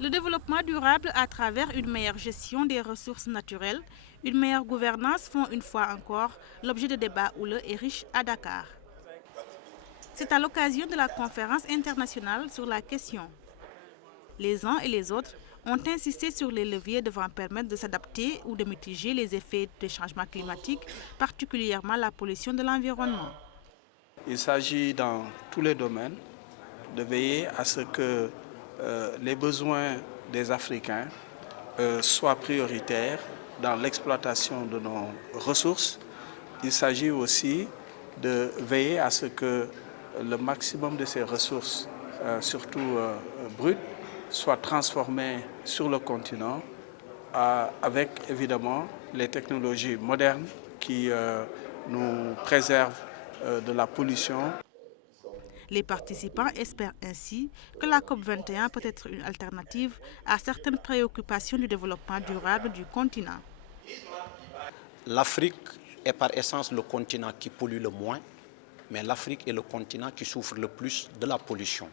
Le développement durable à travers une meilleure gestion des ressources naturelles, une meilleure gouvernance font une fois encore l'objet de débats houleux et riches à Dakar. C'est à l'occasion de la conférence internationale sur la question. Les uns et les autres ont insisté sur les leviers devant permettre de s'adapter ou de mitiger les effets des changements climatiques, particulièrement la pollution de l'environnement. Il s'agit dans tous les domaines de veiller à ce que les besoins des Africains soient prioritaires dans l'exploitation de nos ressources. Il s'agit aussi de veiller à ce que le maximum de ces ressources, surtout brutes, soient transformées sur le continent avec évidemment les technologies modernes qui nous préservent de la pollution. Les participants espèrent ainsi que la COP21 peut être une alternative à certaines préoccupations du développement durable du continent. L'Afrique est par essence le continent qui pollue le moins, mais l'Afrique est le continent qui souffre le plus de la pollution.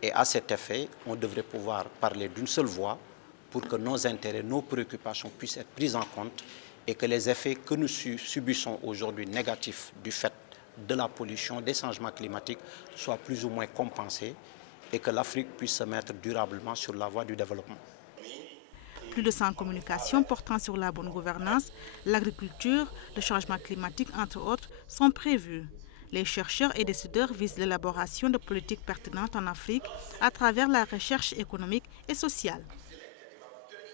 Et à cet effet, on devrait pouvoir parler d'une seule voix pour que nos intérêts, nos préoccupations puissent être prises en compte et que les effets que nous subissons aujourd'hui négatifs du fait de la pollution, des changements climatiques, soient plus ou moins compensés et que l'Afrique puisse se mettre durablement sur la voie du développement. Plus de 100 communications portant sur la bonne gouvernance, l'agriculture, le changement climatique, entre autres, sont prévues. Les chercheurs et décideurs visent l'élaboration de politiques pertinentes en Afrique à travers la recherche économique et sociale.